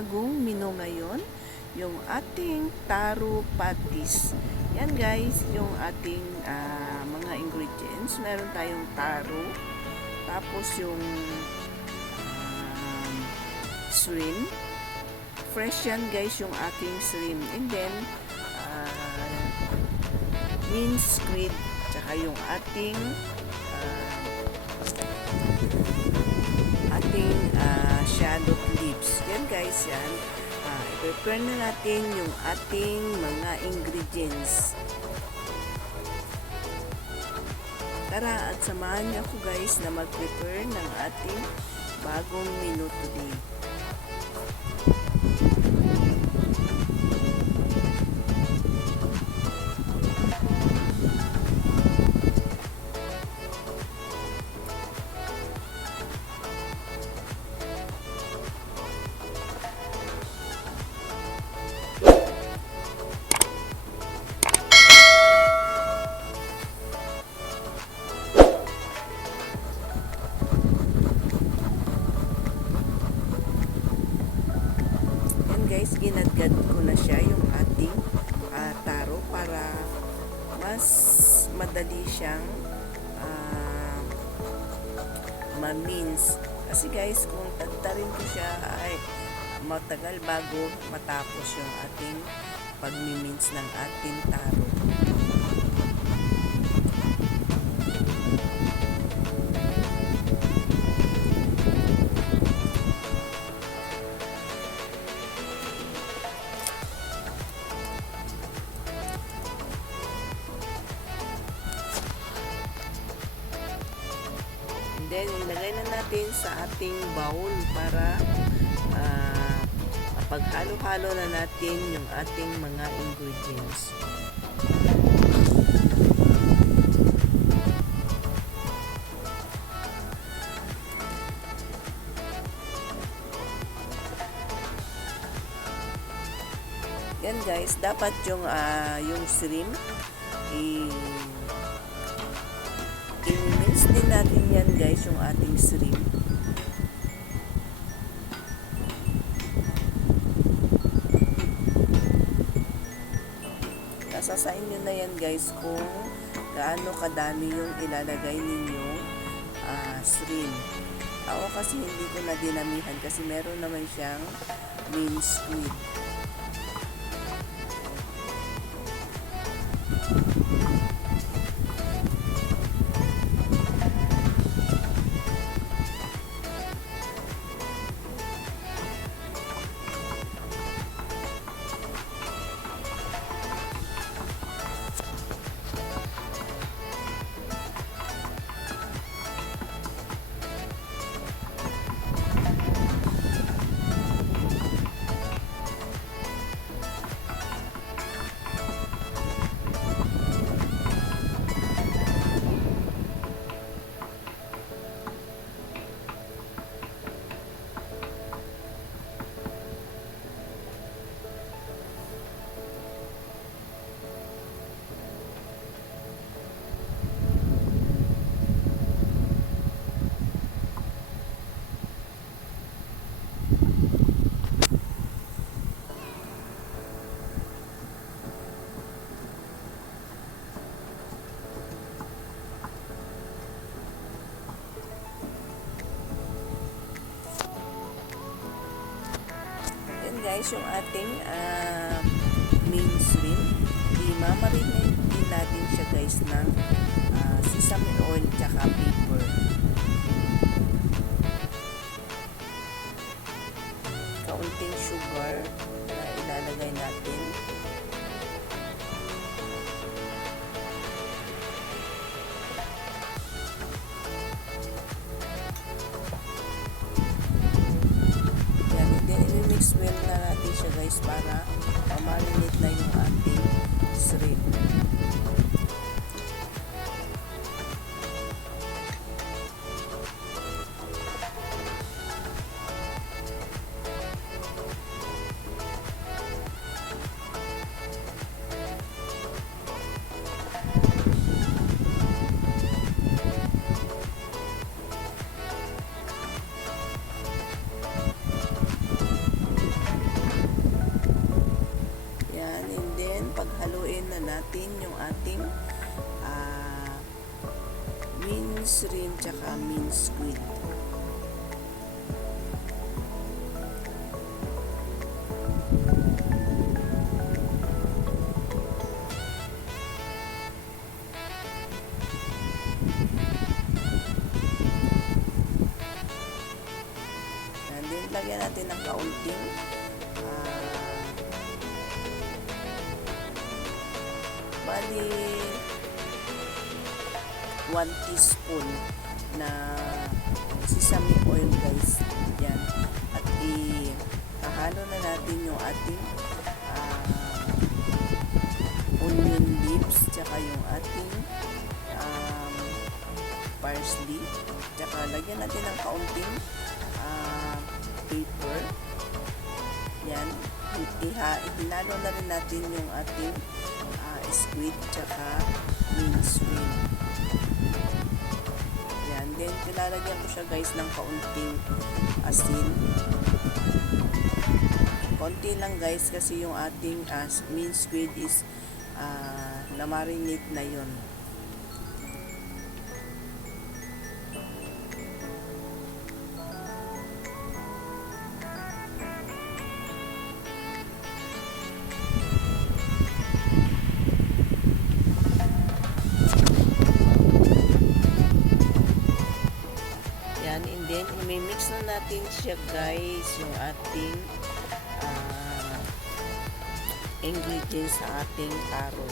bagong menu ngayon, yung ating taro patis. Yan guys, yung ating mga ingredients. Meron tayong taro, tapos yung shrimp. Fresh yan guys, yung aking shrimp. And then, minced squid, tsaka yung ating shallot leaves. Yan guys, yan. I-prepare na natin yung ating mga ingredients. Tara at samahan niyo ako guys na mag-prepare ng ating bagong menu today. Guys, ginadgad ko na siya yung ating taro para mas madali siyang ma-mince. Kasi guys, kung tadtarin ko siya ay matagal bago matapos yung ating pag-mince ng ating taro. Then, ilagay na natin sa ating bowl para paghalo-halo na natin yung ating mga ingredients. Yan guys, dapat yung shrimp i-mince din natin yan guys, yung ating shrimp. Nasa sa inyo na yan guys kung gaano kadami yung ilalagay ninyong shrimp. Ako kasi hindi ko na dinamihan kasi meron naman siyang minced squid. Guys, yung ating minced shrimp, i-marinate din natin siya guys ng sesame oil tsaka pepper. Kaunting sugar na ilalagay natin. I-mix well na natin siya guys para ma-marinate na yung ating shrimp. natin yung ating minced shrimp tsaka minced squid. And then lagyan natin ng kaunting bali 1 teaspoon na sesame oil guys. Yan. At ihalo na natin yung ating onion leaves tsaka yung ating parsley. Tsaka lagyan natin ng kaunting pepper. Yan. Hinalo na rin natin yung ating squid tsaka minced shrimp. Yan. Then, nilalagyan ko siya guys ng kaunting asin. Konti lang guys kasi yung ating minced squid is na-marinate na yun. And then, i-mix na natin siya guys, yung ating ingredients sa ating taro.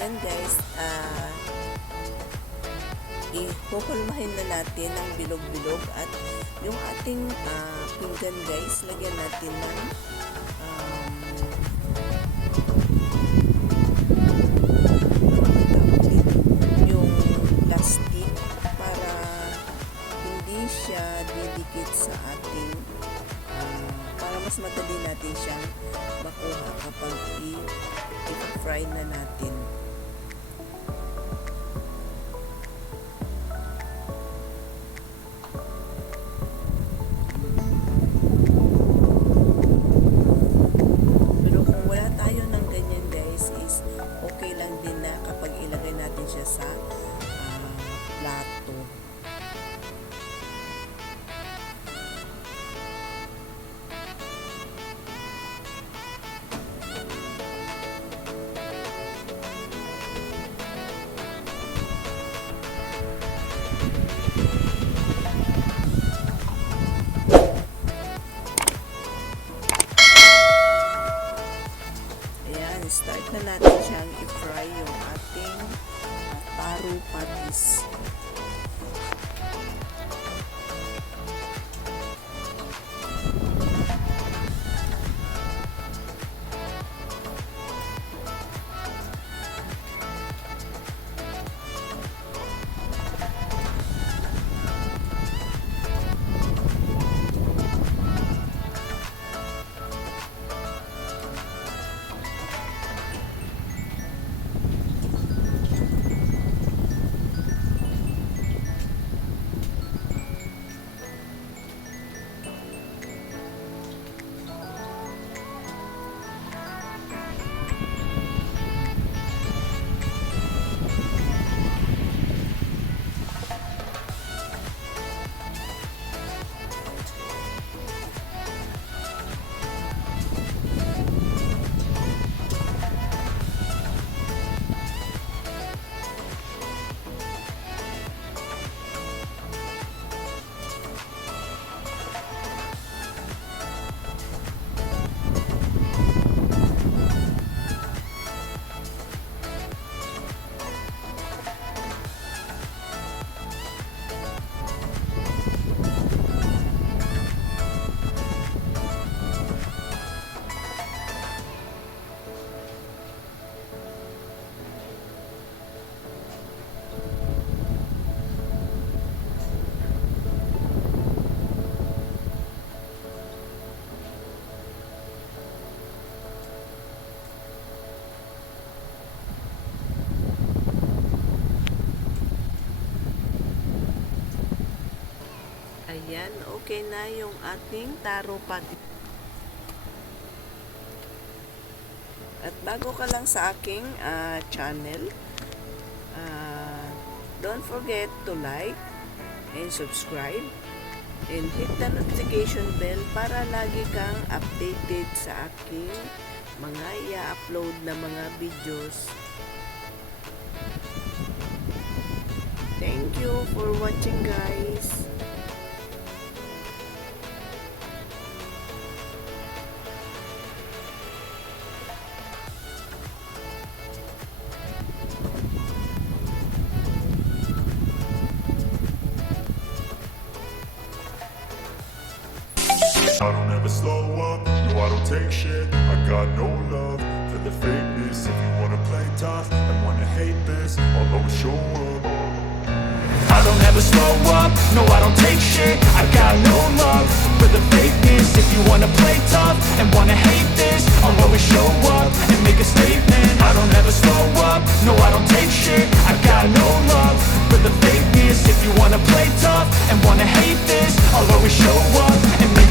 Then guys, ihuhulmahin na natin ng bilog-bilog at yung ating pinggan guys, lagyan natin ng yung plastic para hindi siya didikit sa ating para mas madali natin siyang makuha kapag i-fry na natin. Okay lang din na kapag ilagay natin siya sa plato. Start na natin siyang i-fry yung ating taro patis. Yan, okay na yung ating taro pack. At bago ka lang sa aking channel, don't forget to like and subscribe and hit the notification bell para lagi kang updated sa aking mga i-upload na mga videos. Thank you for watching, guys. I don't ever slow up, no I don't take shit. I got no love for the fakeness. If you wanna play tough and wanna hate this, I'll always show up. I don't ever slow up, no I don't take shit. I got no love for the fakeness. If you wanna play tough and wanna hate this, I'll always show up.